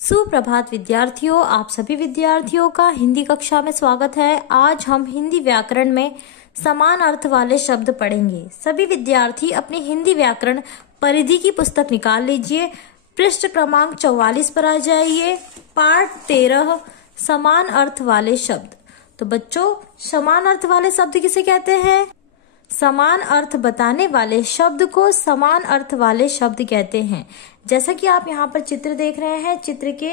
सुप्रभात विद्यार्थियों, आप सभी विद्यार्थियों का हिंदी कक्षा में स्वागत है। आज हम हिंदी व्याकरण में समान अर्थ वाले शब्द पढ़ेंगे। सभी विद्यार्थी अपनी हिंदी व्याकरण परिधि की पुस्तक निकाल लीजिए। पृष्ठ क्रमांक 44 पर आ जाइए। पाठ 13 समान अर्थ वाले शब्द। तो बच्चों, समान अर्थ वाले शब्द किसे कहते हैं? समान अर्थ बताने वाले शब्द को समान अर्थ वाले शब्द कहते हैं। जैसा कि आप यहाँ पर चित्र देख रहे हैं, चित्र के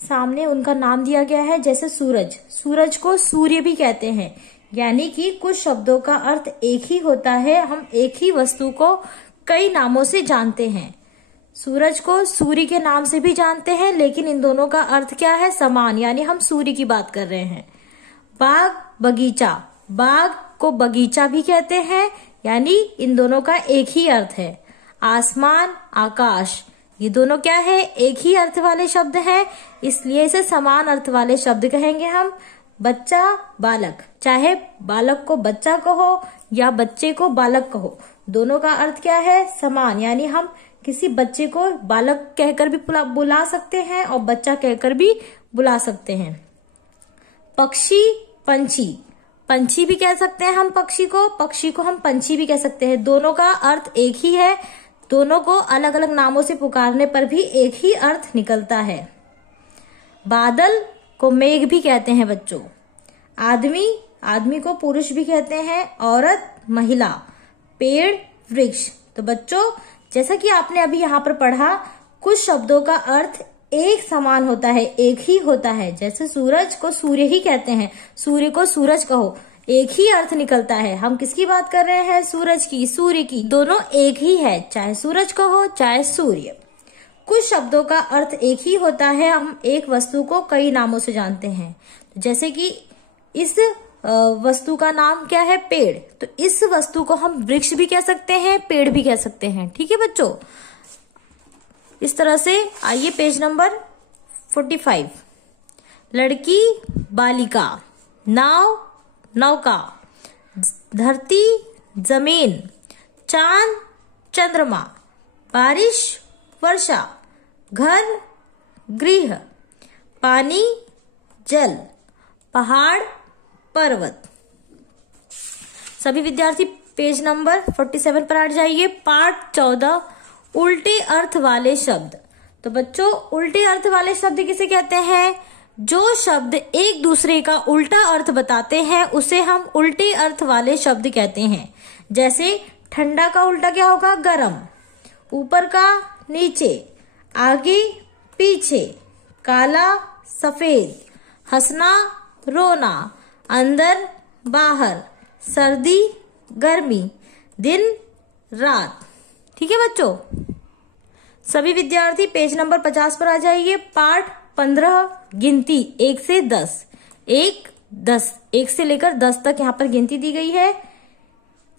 सामने उनका नाम दिया गया है। जैसे सूरज, सूरज को सूर्य भी कहते हैं। यानी कि कुछ शब्दों का अर्थ एक ही होता है। हम एक ही वस्तु को कई नामों से जानते हैं। सूरज को सूर्य के नाम से भी जानते हैं, लेकिन इन दोनों का अर्थ क्या है? समान। यानी हम सूर्य की बात कर रहे हैं। बाग, बगीचा, बाग को बगीचा भी कहते हैं। यानी इन दोनों का एक ही अर्थ है। आसमान, आकाश, ये दोनों क्या है? एक ही अर्थ वाले शब्द हैं, इसलिए इसे समान अर्थ वाले शब्द कहेंगे हम। बच्चा, बालक, चाहे बालक को बच्चा कहो या बच्चे को बालक कहो, दोनों का अर्थ क्या है? समान। यानी हम किसी बच्चे को बालक कहकर भी बुला सकते हैं और बच्चा कहकर भी बुला सकते हैं। पक्षी, पंछी, पंछी भी कह सकते हैं हम पक्षी को हम पंछी भी कह सकते हैं। दोनों का अर्थ एक ही है। दोनों को अलग अलग नामों से पुकारने पर भी एक ही अर्थ निकलता है। बादल को मेघ भी कहते हैं बच्चों। आदमी, आदमी को पुरुष भी कहते हैं। औरत, महिला। पेड़, वृक्ष। तो बच्चों, जैसा कि आपने अभी यहाँ पर पढ़ा, कुछ शब्दों का अर्थ एक समान होता है, एक ही होता है। जैसे सूरज को सूर्य ही कहते हैं, सूर्य को सूरज कहो, एक ही अर्थ निकलता है। हम किसकी बात कर रहे हैं? सूरज की, सूर्य की। दोनों एक ही है, चाहे सूरज कहो चाहे सूर्य। कुछ शब्दों का अर्थ एक ही होता है। हम एक वस्तु को कई नामों से जानते हैं। जैसे कि इस वस्तु का नाम क्या है? पेड़। तो इस वस्तु को हम वृक्ष भी कह सकते हैं, पेड़ भी कह सकते हैं। ठीक है बच्चों, इस तरह से। आइए पेज नंबर 45। लड़की, बालिका। नाव, नौका। धरती, जमीन। चांद, चंद्रमा। बारिश, वर्षा। घर, गृह। पानी, जल। पहाड़, पर्वत। सभी विद्यार्थी पेज नंबर 47 पर आ जाइए। पाठ 14 उल्टे अर्थ वाले शब्द। तो बच्चों, उल्टे अर्थ वाले शब्द किसे कहते हैं? जो शब्द एक दूसरे का उल्टा अर्थ बताते हैं उसे हम उल्टे अर्थ वाले शब्द कहते हैं। जैसे ठंडा का उल्टा क्या होगा? गरम। ऊपर का नीचे। आगे पीछे। काला सफेद। हंसना रोना। अंदर बाहर। सर्दी गर्मी। दिन रात। ठीक है बच्चों, सभी विद्यार्थी पेज नंबर 50 पर आ जाइए। पाठ 15 गिनती 1 से 10। 1 से लेकर 10 तक यहाँ पर गिनती दी गई है।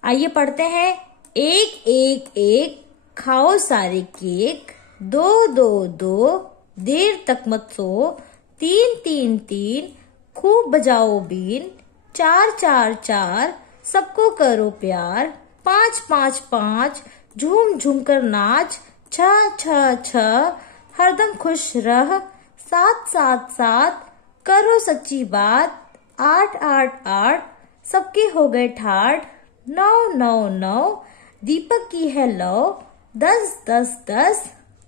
आइए पढ़ते हैं। 1 1 1 खाओ सारे केक। 2 2 2 देर तक मत सो। 3 3 3 खूब बजाओ बीन। 4 4 4 सबको करो प्यार। 5 5 5 झूम झूम कर नाच। 6 6 6 हरदम खुश रह। 7 7 7 करो सच्ची बात। 8 8 8 सबके हो गए ठाठ। 9 9 9 दीपक की है लौ। 10 10 10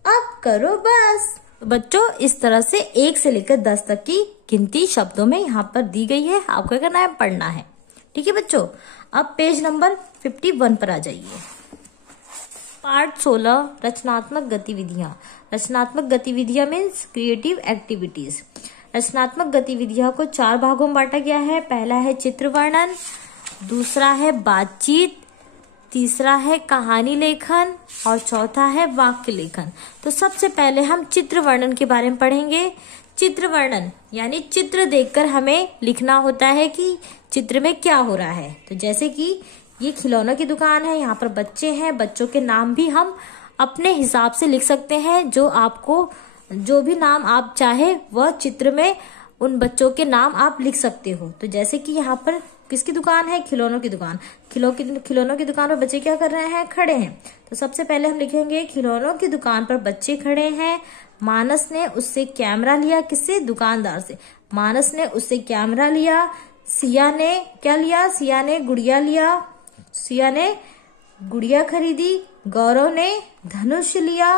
अब करो बस। बच्चों, इस तरह से 1 से लेकर 10 तक की गिनती शब्दों में यहाँ पर दी गई है। आपको क्या करना है? पढ़ना है। ठीक है बच्चों, अब पेज नंबर 51 पर आ जाइए। पार्ट 16 रचनात्मक गतिविधियां। रचनात्मक गतिविधियां मीन्स क्रिएटिव एक्टिविटीज। रचनात्मक गतिविधियों को 4 भागों में बांटा गया है। पहला है चित्र वर्णन, दूसरा है बातचीत, तीसरा है कहानी लेखन और चौथा है वाक्य लेखन। तो सबसे पहले हम चित्र वर्णन के बारे में पढ़ेंगे। चित्र वर्णन यानी चित्र देखकर हमें लिखना होता है कि चित्र में क्या हो रहा है। तो जैसे कि ये खिलौनों की दुकान है, यहाँ पर बच्चे हैं, बच्चों के नाम भी हम अपने हिसाब से लिख सकते हैं। जो भी नाम आप चाहे वह चित्र में उन बच्चों के नाम आप लिख सकते हो। तो जैसे कि यहाँ पर किसकी दुकान है? खिलौनों की दुकान। खिलौनों की दुकान पर बच्चे क्या कर रहे हैं? खड़े हैं। तो सबसे पहले हम लिखेंगे खिलौनों की दुकान पर बच्चे खड़े हैं। मानस ने उससे कैमरा लिया। किससे? दुकानदार से। मानस ने उससे कैमरा लिया। सिया ने क्या लिया? सिया ने गुड़िया लिया। सिया ने गुड़िया खरीदी। गौरव ने धनुष लिया।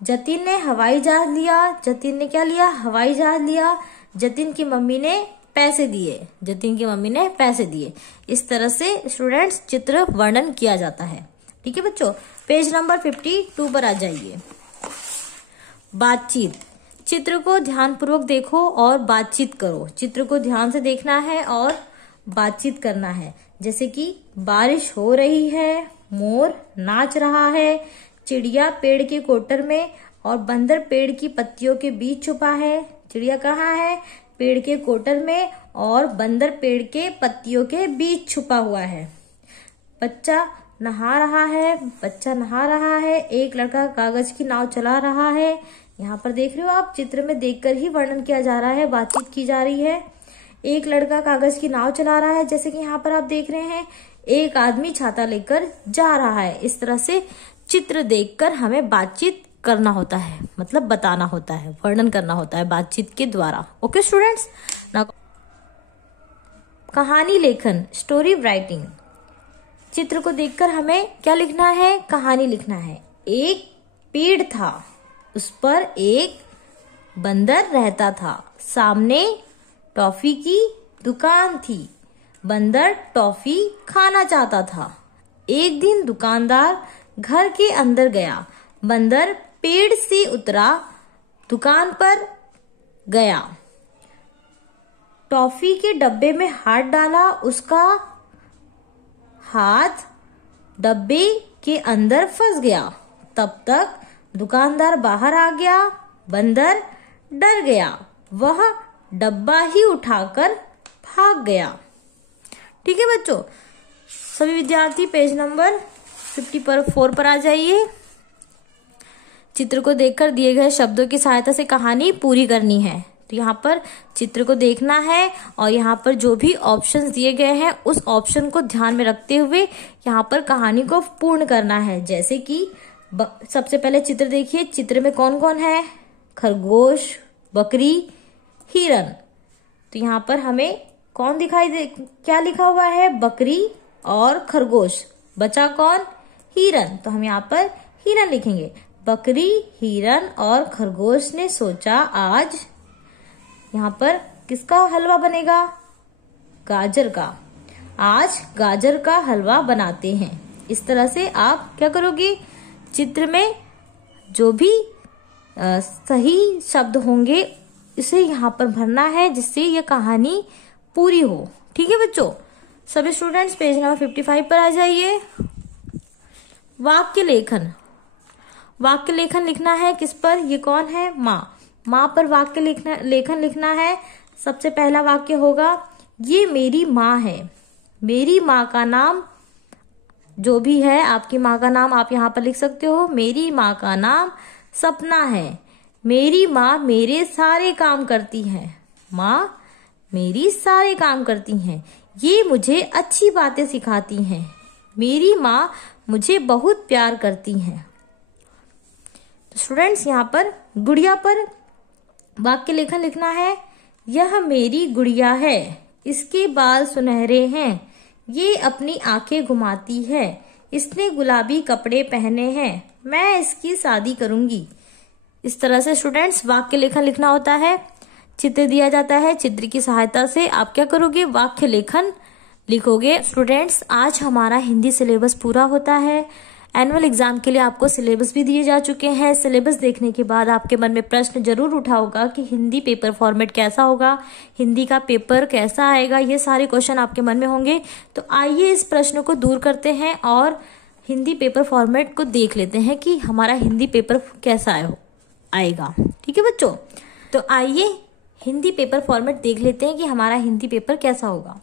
जतिन ने हवाई जहाज लिया। जतिन ने क्या लिया? हवाई जहाज लिया। जतिन की मम्मी ने पैसे दिए। जतिन की मम्मी ने पैसे दिए। इस तरह से स्टूडेंट्स चित्र वर्णन किया जाता है। ठीक है बच्चों, पेज नंबर 52 पर आ जाइए। बातचीत। चित्र को ध्यानपूर्वक देखो और बातचीत करो। चित्र को ध्यान से देखना है और बातचीत करना है। जैसे कि बारिश हो रही है, मोर नाच रहा है, चिड़िया पेड़ के कोटर में और बंदर पेड़ की पत्तियों के बीच छुपा है। चिड़िया कहाँ है? पेड़ के कोटर में और बंदर पेड़ के पत्तियों के बीच छुपा हुआ है। बच्चा नहा रहा है। बच्चा नहा रहा है। एक लड़का कागज की नाव चला रहा है। यहाँ पर देख रहे हो आप, चित्र में देखकर ही वर्णन किया जा रहा है, बातचीत की जा रही है। एक लड़का कागज की नाव चला रहा है, जैसे कि यहाँ पर आप देख रहे हैं। एक आदमी छाता लेकर जा रहा है। इस तरह से चित्र देखकर हमें बातचीत करना होता है, मतलब बताना होता है, वर्णन करना होता है बातचीत के द्वारा। ओके स्टूडेंट्स, ना कहानी लेखन, स्टोरी राइटिंग। चित्र को देखकर हमें क्या लिखना है? कहानी लिखना है। एक पेड़ था, उस पर एक बंदर रहता था। सामने टॉफी की दुकान थी। बंदर टॉफी खाना चाहता था। एक दिन दुकानदार घर के अंदर गया। बंदर पेड़ से उतरा, दुकान पर गया, टॉफी के डब्बे में हाथ डाला। उसका हाथ डब्बे के अंदर फंस गया। तब तक दुकानदार बाहर आ गया। बंदर डर गया। वह डब्बा ही उठाकर भाग गया। ठीक है बच्चों, सभी विद्यार्थी पेज नंबर 54 पर आ जाइए। चित्र को देखकर दिए गए शब्दों की सहायता से कहानी पूरी करनी है। तो यहाँ पर चित्र को देखना है और यहाँ पर जो भी ऑप्शंस दिए गए हैं उस ऑप्शन को ध्यान में रखते हुए यहाँ पर कहानी को पूर्ण करना है। जैसे कि सबसे पहले चित्र देखिए। चित्र में कौन कौन है? खरगोश, बकरी, हिरन। तो यहाँ पर हमें कौन दिखाई दे, क्या लिखा हुआ है? बकरी और खरगोश। बचा कौन? हिरन। तो हम यहाँ पर हिरन लिखेंगे। बकरी, हिरन और खरगोश ने सोचा आज यहाँ पर किसका हलवा बनेगा? गाजर का। आज गाजर का हलवा बनाते हैं। इस तरह से आप क्या करोगे? चित्र में जो भी सही शब्द होंगे इसे यहाँ पर भरना है, जिससे ये कहानी पूरी हो। ठीक है बच्चों, सभी स्टूडेंट्स पेज नंबर 55 पर आ जाइए। वाक्य लेखन। वाक्य लेखन लिखना है किस पर? ये कौन है? माँ। माँ पर वाक्य लेखन लिखना है। सबसे पहला वाक्य होगा, ये मेरी माँ है। मेरी माँ का नाम जो भी है, आपकी माँ का नाम आप यहाँ पर लिख सकते हो। मेरी माँ का नाम सपना है। मेरी माँ मेरे सारे काम करती है। माँ मेरी सारे काम करती हैं। ये मुझे अच्छी बातें सिखाती हैं। मेरी माँ मुझे बहुत प्यार करती हैं। तो स्टूडेंट्स यहाँ पर गुड़िया पर वाक्य लेखन लिखना है। यह मेरी गुड़िया है। इसके बाल सुनहरे हैं। ये अपनी आंखें घुमाती है। इसने गुलाबी कपड़े पहने हैं। मैं इसकी शादी करूंगी। इस तरह से स्टूडेंट्स वाक्य लेखन लिखना होता है। चित्र दिया जाता है, चित्र की सहायता से आप क्या करोगे? वाक्य लेखन लिखोगे। स्टूडेंट्स आज हमारा हिंदी सिलेबस पूरा होता है। एनुअल एग्जाम के लिए आपको सिलेबस भी दिए जा चुके हैं। सिलेबस देखने के बाद आपके मन में प्रश्न जरूर उठा होगा कि हिंदी पेपर फॉर्मेट कैसा होगा, हिंदी का पेपर कैसा आएगा, ये सारे क्वेश्चन आपके मन में होंगे। तो आइए इस प्रश्न को दूर करते हैं और हिंदी पेपर फॉर्मेट को देख लेते हैं कि हमारा हिंदी पेपर कैसा आएगा। ठीक है बच्चों, तो आइए हिंदी पेपर फॉर्मेट देख लेते हैं कि हमारा हिंदी पेपर कैसा होगा।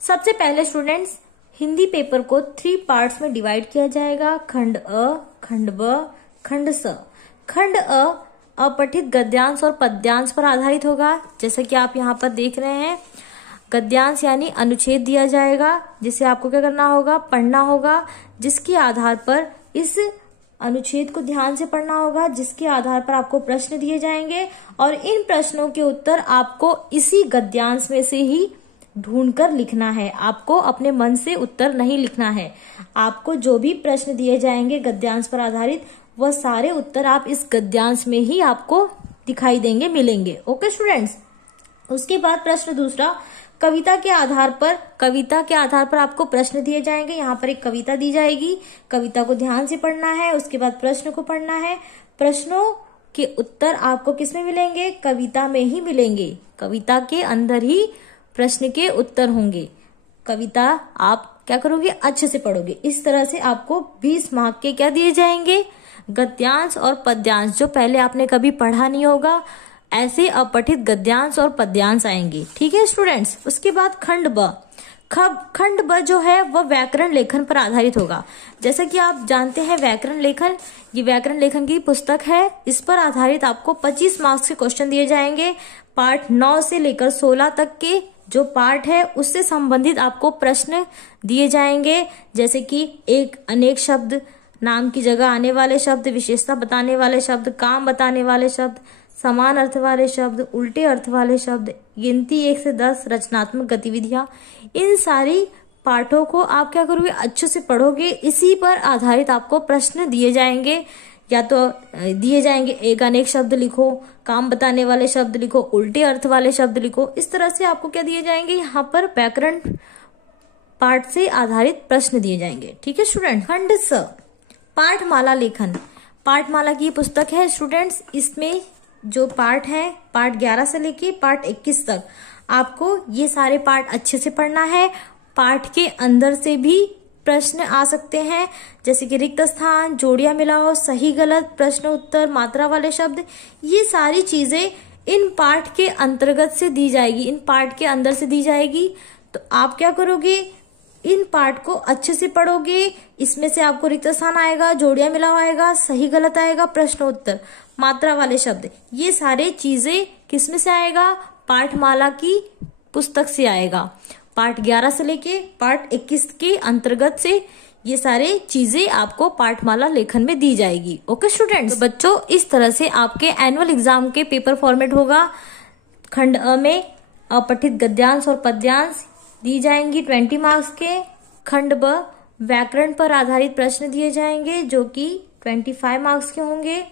सबसे पहले स्टूडेंट्स हिंदी पेपर को 3 पार्ट्स में डिवाइड किया जाएगा। खंड अ, खंड ब, खंड स। खंड अ अपठित गद्यांश और पद्यांश पर आधारित होगा। जैसे कि आप यहाँ पर देख रहे हैं, गद्यांश यानी अनुच्छेद दिया जाएगा जिसे आपको क्या करना होगा? पढ़ना होगा, जिसके आधार पर इस अनुच्छेद को ध्यान से पढ़ना होगा, जिसके आधार पर आपको प्रश्न दिए जाएंगे और इन प्रश्नों के उत्तर आपको इसी गद्यांश में से ही ढूंढकर लिखना है। आपको अपने मन से उत्तर नहीं लिखना है। आपको जो भी प्रश्न दिए जाएंगे गद्यांश पर आधारित, वह सारे उत्तर आप इस गद्यांश में ही आपको दिखाई देंगे, मिलेंगे। Okay students. उसके बाद प्रश्न दूसरा, कविता के आधार पर आपको प्रश्न दिए जाएंगे। यहाँ पर एक कविता दी जाएगी, कविता को ध्यान से पढ़ना है, उसके बाद प्रश्न को पढ़ना है। प्रश्नों के उत्तर आपको किसमें मिलेंगे? कविता में ही मिलेंगे। कविता के अंदर ही प्रश्न के उत्तर होंगे। कविता आप क्या करोगे? अच्छे से पढ़ोगे। इस तरह से आपको 20 मार्क के क्या दिए जाएंगे? गद्यांश और पद्यांश। जो पहले आपने कभी पढ़ा नहीं होगा, ऐसे अपठित गद्यांश और पद्यांश आएंगे। ठीक है स्टूडेंट्स। उसके बाद खंड ब। खंड ब जो है वह व्याकरण लेखन पर आधारित होगा। जैसा कि आप जानते हैं व्याकरण लेखन, ये व्याकरण लेखन की पुस्तक है। इस पर आधारित आपको 25 मार्क्स के क्वेश्चन दिए जाएंगे। पार्ट 9 से लेकर 16 तक के जो पार्ट है उससे संबंधित आपको प्रश्न दिए जाएंगे, जैसे कि एक अनेक शब्द, नाम की जगह आने वाले शब्द, विशेषता बताने वाले शब्द, काम बताने वाले शब्द, समान अर्थ वाले शब्द, उल्टे अर्थ वाले शब्द, गिनती 1 से 10, रचनात्मक गतिविधियां। इन सारी पाठों को आप क्या करोगे? अच्छे से पढ़ोगे। इसी पर आधारित आपको प्रश्न दिए जाएंगे। या तो दिए जाएंगे एक अनेक शब्द लिखो, काम बताने वाले शब्द लिखो, उल्टे अर्थ वाले शब्द लिखो। इस तरह से आपको क्या दिए जाएंगे? यहाँ पर व्याकरण पाठ से आधारित प्रश्न दिए जाएंगे। ठीक है स्टूडेंट। खंड स, पाठमाला लेखन। पाठमाला की पुस्तक है स्टूडेंट्स। इसमें जो पाठ है, पाठ 11 से लेके पाठ 21 तक, आपको ये सारे पाठ अच्छे से पढ़ना है। पाठ के अंदर से भी प्रश्न आ सकते हैं, जैसे कि रिक्त स्थान, जोड़ियां मिलाओ, सही गलत, प्रश्न उत्तर, मात्रा वाले शब्द। ये सारी चीजें इन पाठ के अंतर्गत से दी जाएगी, इन पाठ के अंदर से दी जाएगी। तो आप क्या करोगे? इन पाठ को अच्छे से पढ़ोगे। इसमें से आपको रिक्त स्थान आएगा, जोड़ियां मिलाओ आएगा, सही गलत आएगा, प्रश्न उत्तर, मात्रा वाले शब्द। ये सारे चीजें किसमें से आएगा? पाठमाला की पुस्तक से आएगा। पाठ 11 से लेके पाठ 21 के अंतर्गत से ये सारे चीजें आपको पाठमाला लेखन में दी जाएगी। Okay students. तो बच्चों, इस तरह से आपके एनुअल एग्जाम के पेपर फॉर्मेट होगा। खंड अ में अपठित गद्यांश और पद्यांश दी जाएंगी 20 मार्क्स के। खंड ब, व्याकरण पर आधारित प्रश्न दिए जाएंगे जो कि 25 मार्क्स के होंगे।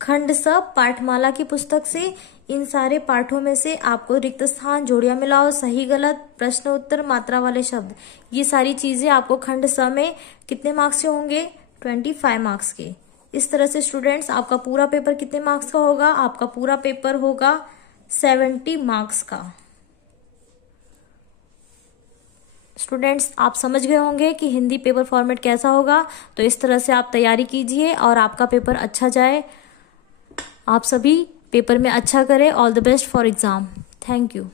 खंड स, पाठमाला की पुस्तक से इन सारे पाठों में से आपको रिक्त स्थान, जोड़ियां मिलाओ, सही गलत, प्रश्न उत्तर, मात्रा वाले शब्द, ये सारी चीजें आपको खंड स में कितने मार्क्स के होंगे? 25 मार्क्स के। इस तरह से स्टूडेंट्स आपका पूरा पेपर कितने मार्क्स का होगा? आपका पूरा पेपर होगा 70 मार्क्स का। स्टूडेंट्स, आप समझ गए होंगे कि हिंदी पेपर फॉर्मेट कैसा होगा। तो इस तरह से आप तैयारी कीजिए और आपका पेपर अच्छा जाए। आप सभी पेपर में अच्छा करें। All the best for exam. Thank you.